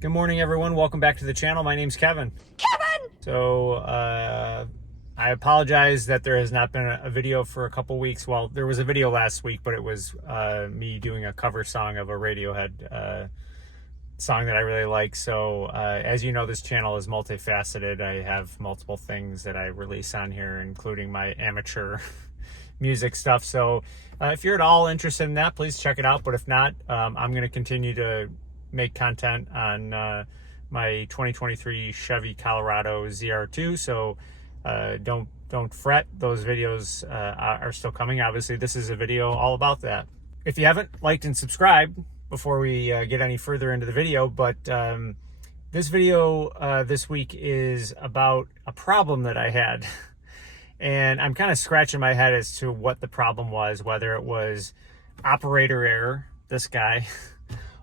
Good morning, everyone. Welcome back to the channel. My name's Kevin. So I apologize that there has not been a video for a couple weeks. Well, there was a video last week, but it was me doing a cover song of a Radiohead song that I really like. So as you know, this channel is multifaceted. I have multiple things that I release on here, including my amateur music stuff. So if you're at all interested in that, please check it out. But if not, I'm going to continue to make content on my 2023 Chevy Colorado ZR2. So don't fret, those videos are still coming. Obviously, this is a video all about that. If you haven't liked and subscribed before we get any further into the video, but this video this week is about a problem that I had. And I'm kind of scratching my head as to what the problem was, whether it was operator error, this guy,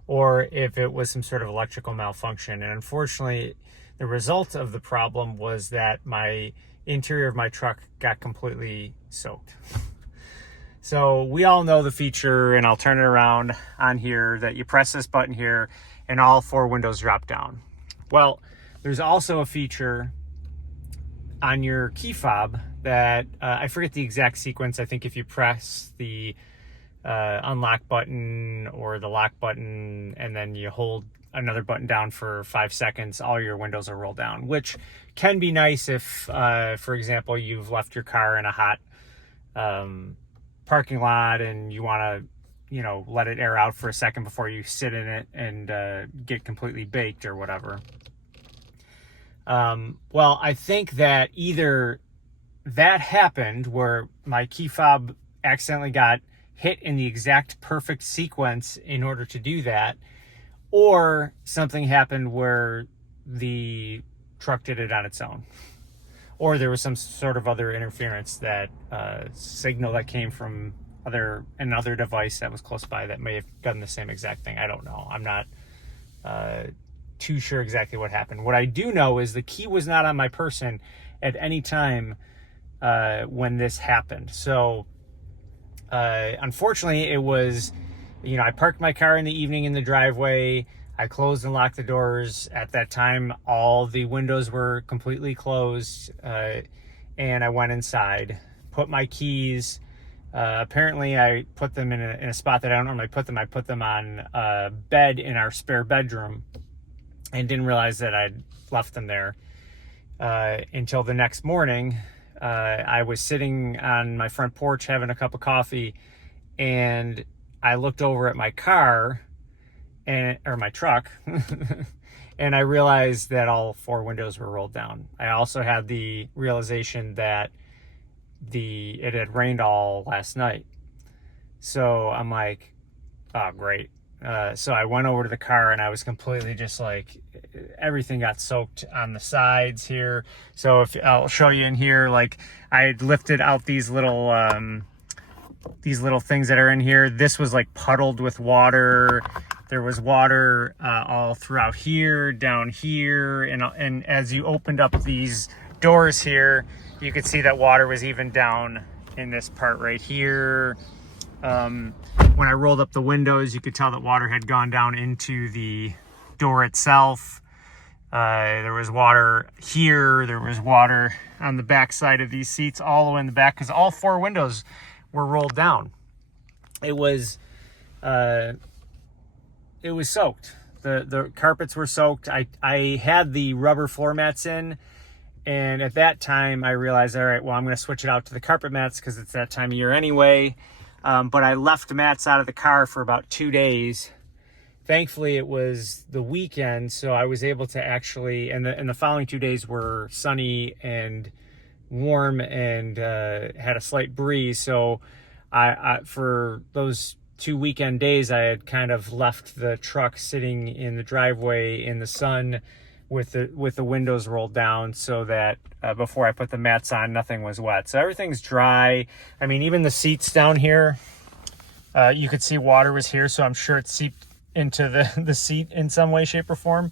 or if it was some sort of electrical malfunction. And unfortunately, the result of the problem was that my interior of my truck got completely soaked. So we all know the feature, and I'll turn it around on here, that you press this button here and all four windows drop down. Well, there's also a feature on your key fob that I forget the exact sequence. I think if you press the unlock button or the lock button and then you hold another button down for 5 seconds, all your windows are rolled down, which can be nice if for example, you've left your car in a hot parking lot and you want to let it air out for a second before you sit in it and get completely baked or whatever. Well, I think that either that happened where my key fob accidentally got hit in the exact perfect sequence in order to do that, or something happened where the truck did it on its own, or there was some sort of other interference, that signal that came from another device that was close by that may have done the same exact thing. I don't know. I'm not too sure exactly what happened. What I do know is the key was not on my person at any time when this happened. So unfortunately, it was, I parked my car in the evening in the driveway. I closed and locked the doors. At that time, all the windows were completely closed. And I went inside, put my keys. Apparently, I put them in a spot that I don't normally put them. I put them on a bed in our spare bedroom and didn't realize that I'd left them there until the next morning. I was sitting on my front porch having a cup of coffee, and I looked over at my car or my truck and I realized that all four windows were rolled down. I also had the realization that it had rained all last night. So I'm like, oh, great. So I went over to the car and I was completely just like, everything got soaked on the sides here. So if I'll show you in here, like I had lifted out these little things that are in here. This was like puddled with water. There was water all throughout here, down here. And as you opened up these doors here, you could see that water was even down in this part right here. When I rolled up the windows, you could tell that water had gone down into the door itself. There was water here. There was water on the back side of these seats, all the way in the back, because all four windows were rolled down. It was soaked. The carpets were soaked. I had the rubber floor mats in, and at that time I realized, all right, well, I'm going to switch it out to the carpet mats because it's that time of year anyway. But I left the mats out of the car for about 2 days. Thankfully, it was the weekend, so I was able to actually, and the following 2 days were sunny and warm and had a slight breeze. So I for those 2 weekend days, I had kind of left the truck sitting in the driveway in the sun with the windows rolled down, so that before I put the mats on, nothing was wet. So everything's dry. I mean, even the seats down here, you could see water was here, so I'm sure it seeped into the seat in some way, shape, or form.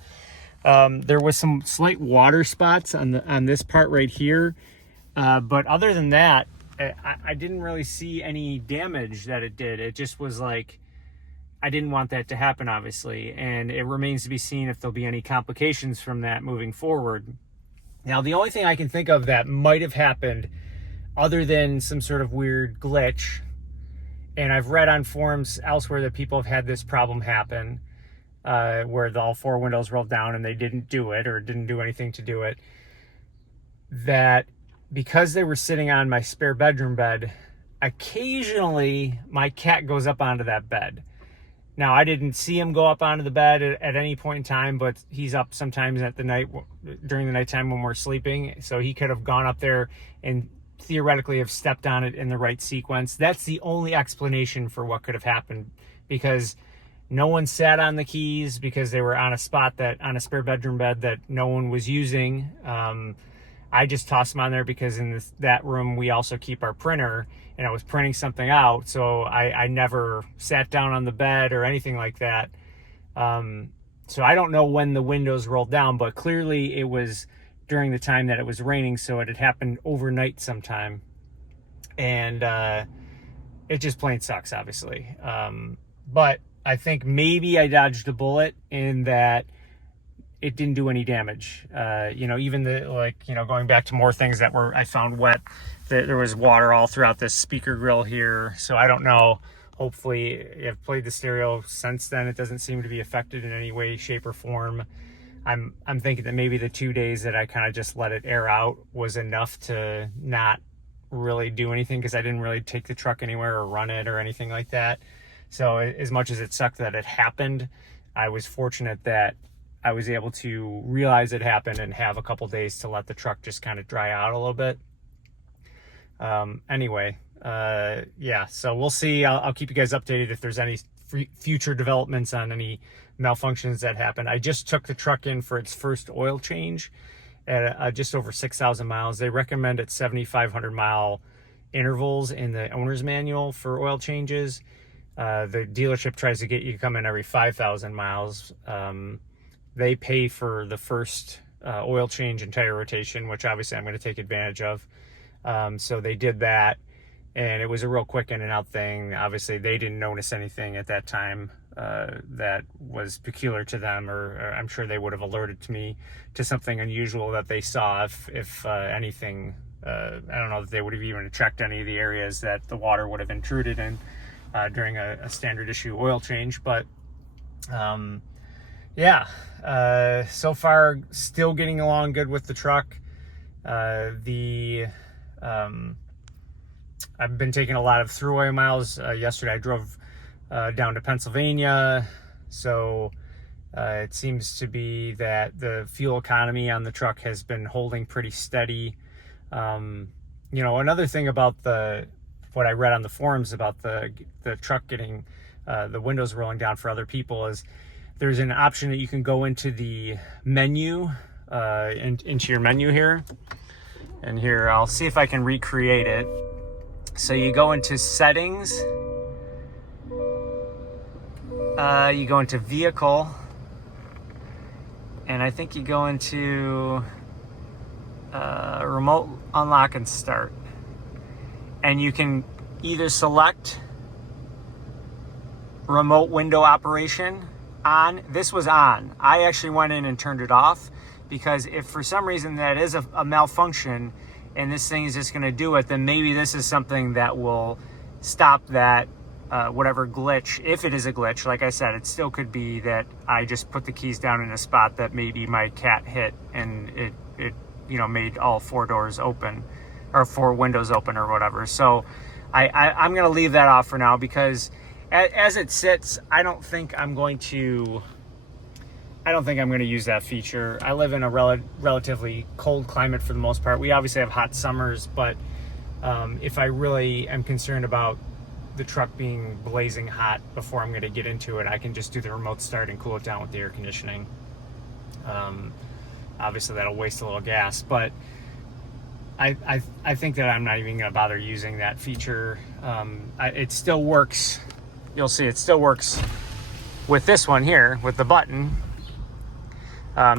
There was some slight water spots on this part right here, but other than that, I didn't really see any damage that it did. It just was like, I didn't want that to happen, obviously, and it remains to be seen if there'll be any complications from that moving forward. Now, the only thing I can think of that might have happened, other than some sort of weird glitch, and I've read on forums elsewhere that people have had this problem happen, where all four windows rolled down and they didn't do it or didn't do anything to do it, that because they were sitting on my spare bedroom bed, occasionally my cat goes up onto that bed. Now, I didn't see him go up onto the bed at any point in time, but he's up sometimes during the nighttime when we're sleeping. So he could have gone up there and theoretically have stepped on it in the right sequence. That's the only explanation for what could have happened, because no one sat on the keys because they were on a spot on a spare bedroom bed that no one was using. I just tossed them on there because in that room we also keep our printer, and I was printing something out, so I never sat down on the bed or anything like that. So I don't know when the windows rolled down, but clearly it was during the time that it was raining, so it had happened overnight sometime. And it just plain sucks, obviously. But I think maybe I dodged a bullet in that it didn't do any damage. Even going back to more things that I found wet, there was water all throughout this speaker grill here. So I don't know. Hopefully, I've played the stereo since then. It doesn't seem to be affected in any way, shape, or form. I'm thinking that maybe the 2 days that I kind of just let it air out was enough to not really do anything, because I didn't really take the truck anywhere or run it or anything like that. So as much as it sucked that it happened, I was fortunate that I was able to realize it happened and have a couple days to let the truck just kind of dry out a little bit. So we'll see. I'll keep you guys updated if there's any future developments on any malfunctions that happen. I just took the truck in for its first oil change at just over 6,000 miles. They recommend at 7,500 mile intervals in the owner's manual for oil changes. The dealership tries to get you to come in every 5,000 miles. They pay for the first oil change and tire rotation, which obviously I'm going to take advantage of. So they did that, and it was a real quick in and out thing. Obviously, they didn't notice anything at that time that was peculiar to them, or I'm sure they would have alerted me to something unusual that they saw if anything. I don't know that they would have even checked any of the areas that the water would have intruded in during a standard issue oil change. But so far still getting along good with the truck. I've been taking a lot of through oil miles. Yesterday I drove down to Pennsylvania, so it seems to be that the fuel economy on the truck has been holding pretty steady. Another thing about what I read on the forums about the truck getting the windows rolling down for other people is there's an option that you can go into the menu, into your menu here. And here, I'll see if I can recreate it. So you go into settings, you go into vehicle, and I think you go into remote unlock and start. And you can either select remote window operation on. This was on. I actually went in and turned it off, because if for some reason that is a malfunction and this thing is just going to do it, then maybe this is something that will stop that whatever glitch. If it is a glitch, like I said, it still could be that I just put the keys down in a spot that maybe my cat hit and it made all four doors open, or four windows open, or whatever. So I'm going to leave that off for now, because as it sits, I don't think I'm going to use that feature. I live in a relatively cold climate for the most part. We obviously have hot summers, but if I really am concerned about the truck being blazing hot before I'm going to get into it, I can just do the remote start and cool it down with the air conditioning. Obviously, that'll waste a little gas, but I think that I'm not even going to bother using that feature. It still works. You'll see it still works with this one here, with the button.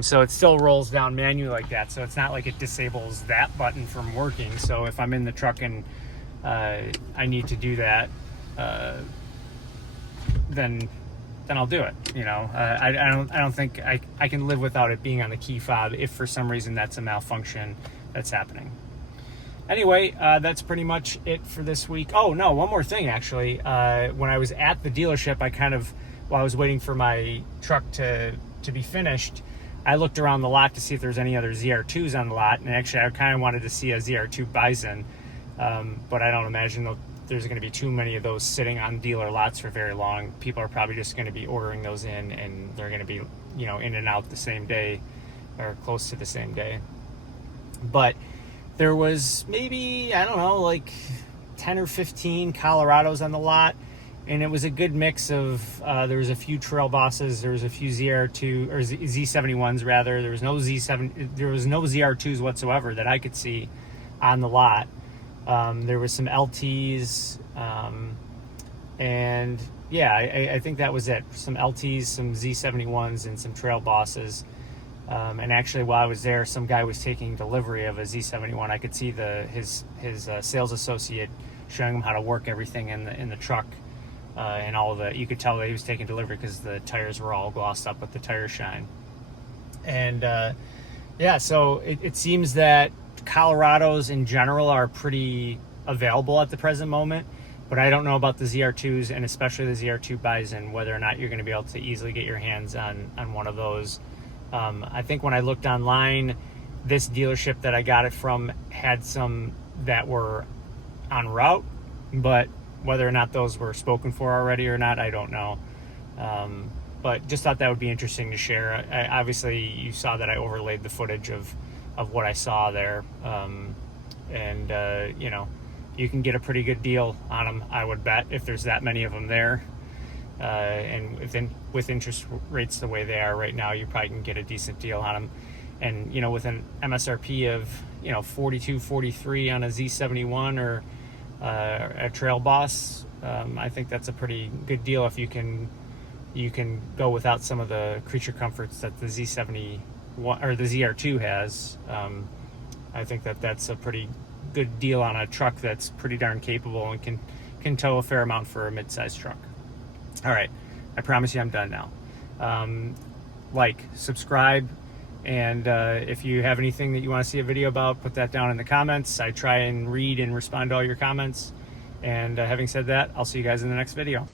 So it still rolls down manually like that. So it's not like it disables that button from working. So if I'm in the truck and I need to do that, then then I'll do it. You know, I don't think I can live without it being on the key fob if for some reason that's a malfunction that's happening. Anyway, that's pretty much it for this week. Oh no, one more thing actually. When I was at the dealership, while I was waiting for my truck to be finished, I looked around the lot to see if there's any other ZR2s on the lot, and actually I kind of wanted to see a ZR2 Bison, but I don't imagine there's going to be too many of those sitting on dealer lots for very long. People are probably just going to be ordering those in, and they're going to be, you know, in and out the same day or close to the same day. But there was maybe, I don't know, like 10 or 15 Colorados on the lot, and it was a good mix of, there was a few Trail Bosses, there was a few ZR2, or Z71s rather, there was no ZR2s whatsoever that I could see on the lot. There was some LTs, and yeah, I think that was it. Some LTs, some Z71s, and some Trail Bosses. And actually, while I was there, some guy was taking delivery of a Z71. I could see his sales associate showing him how to work everything in the truck, and all of the. You could tell that he was taking delivery because the tires were all glossed up with the tire shine. And yeah, so it seems that Colorados in general are pretty available at the present moment, but I don't know about the ZR2s, and especially the ZR2 Bison, whether or not you're going to be able to easily get your hands on one of those. I think when I looked online, this dealership that I got it from had some that were en route, but whether or not those were spoken for already or not, I don't know. But just thought that would be interesting to share. Obviously, you saw that I overlaid the footage of what I saw there, and you know, you can get a pretty good deal on them, I would bet, if there's that many of them there. And with interest rates the way they are right now, you probably can get a decent deal on them. And you know, with an MSRP of, you know, 42, 43 on a Z71 or a Trail Boss, I think that's a pretty good deal if you can go without some of the creature comforts that the Z71 or the ZR2 has. I think that's a pretty good deal on a truck that's pretty darn capable and can tow a fair amount for a mid-sized truck. All right, I promise you I'm done now. Like, subscribe, and if you have anything that you want to see a video about, put that down in the comments. I try and read and respond to all your comments. And having said that, I'll see you guys in the next video.